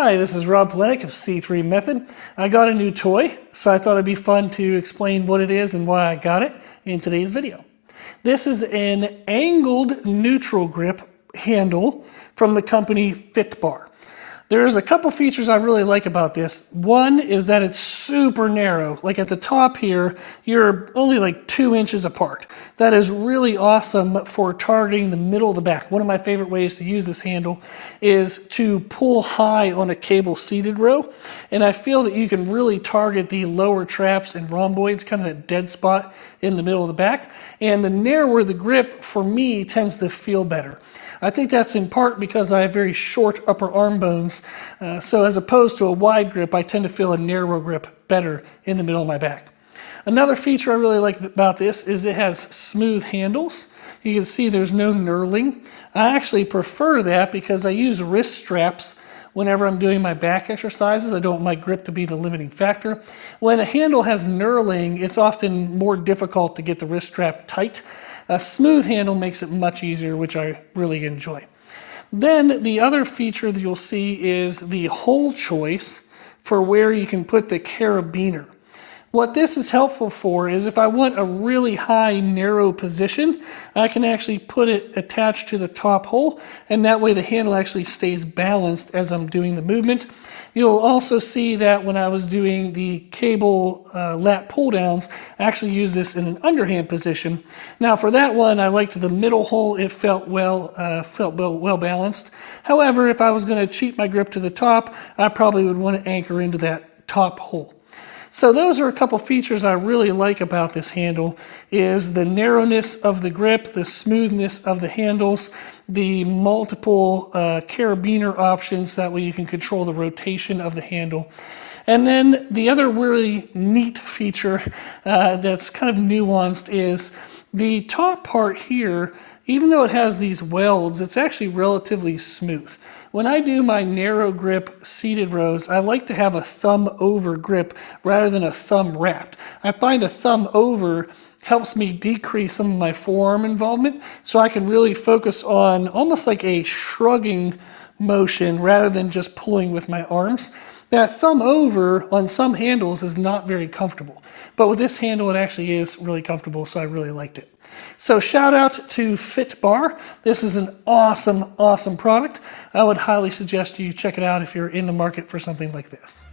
Hi, this is Rob Polenick of C3Method. I got a new toy, so I thought it'd be fun to explain what it is and why I got it in today's video. This is an angled neutral grip handle from the company FitBar. There's a couple features I really like about this. One is that it's super narrow. Like at the top here, you're only like 2 inches apart. That is really awesome for targeting the middle of the back. One of my favorite ways to use this handle is to pull high on a cable seated row. And I feel that you can really target the lower traps and rhomboids, kind of that dead spot in the middle of the back. And the narrower the grip, for me, tends to feel better. I think that's in part because I have very short upper arm bones, so as opposed to a wide grip, I tend to feel a narrow grip better in the middle of my back. Another feature I really like about this is it has smooth handles. You can see there's no knurling. I actually prefer that because I use wrist straps whenever I'm doing my back exercises. I don't want my grip to be the limiting factor. When a handle has knurling, it's often more difficult to get the wrist strap tight. A smooth handle makes it much easier, which I really enjoy. Then the other feature that you'll see is the hole choice for where you can put the carabiner. What this is helpful for is if I want a really high narrow position, I can actually put it attached to the top hole, and that way the handle actually stays balanced as I'm doing the movement. You'll also see that when I was doing the cable lat pull downs, I actually use this in an underhand position. Now for that one, I liked the middle hole. It felt well balanced. However, if I was going to cheat my grip to the top, I probably would want to anchor into that top hole. So those are a couple features I really like about this handle, is the narrowness of the grip, the smoothness of the handles, the multiple carabiner options, that way you can control the rotation of the handle. And then the other really neat feature that's kind of nuanced is the top part here. Even though it has these welds, it's actually relatively smooth. When I do my narrow grip seated rows, I like to have a thumb over grip rather than a thumb wrapped. I find a thumb over helps me decrease some of my forearm involvement, so I can really focus on almost like a shrugging motion rather than just pulling with my arms. That thumb over on some handles is not very comfortable, but with this handle it actually is really comfortable, so I really liked it. So shout out to FitBar. This is an awesome product. I would highly suggest you check it out if you're in the market for something like this.